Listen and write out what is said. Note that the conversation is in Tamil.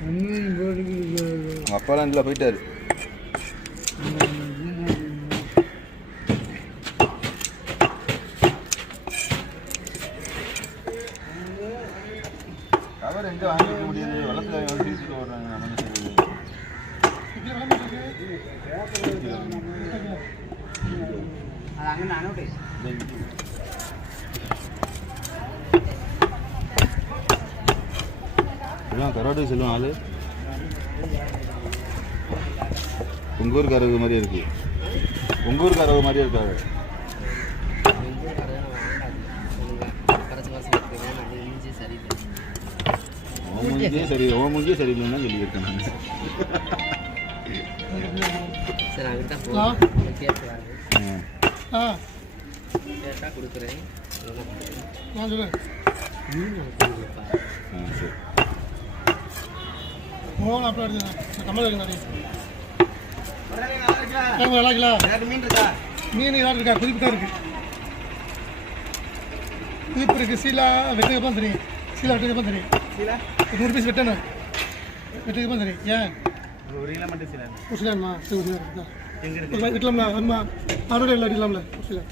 அவங்க அப்பாலாம் இதில் போயிட்டாரு. கவர் எங்கே வாங்கி வைக்க முடியுது? ஓடுறாங்க நம்ம அது அங்கே நானோட்டு இதெல்லாம் கரோடு செல்லும் ஆளு. உங்க ஊருக்காரங்க மாதிரியே இருக்கு. உங்க ஊருக்காரங்க மாதிரியே இருக்காரு மூஞ்சியே சரி உன் மூஞ்சியே சொல்லியிருக்கேன் நான். சரி. ஆ. கேட்டால் கொடுக்குறேன். நான் சொல்லு சரி மோகன் அப்புறம் எடுத்துக்கிறேன் கமல் நிறைய நல்லா இருக்கா மீன் இருக்கா? மீன் இருக்கா? புதுப்பு தான் இருக்கு. புதுப்பு இருக்கு. சீலா வெட்டுக்கு தான் தெரியும். சீலா வெட்டுக்கு தான் தெரியும். நூறு பீஸ் வெட்டணும். வெட்டுக்கு தான் தெரியும். ஏன்? ஒரு கிலோ மட்டும் சீலா சிலாமா சரி இல்லை அடிக்கலாம்ல ஒரு சிலா.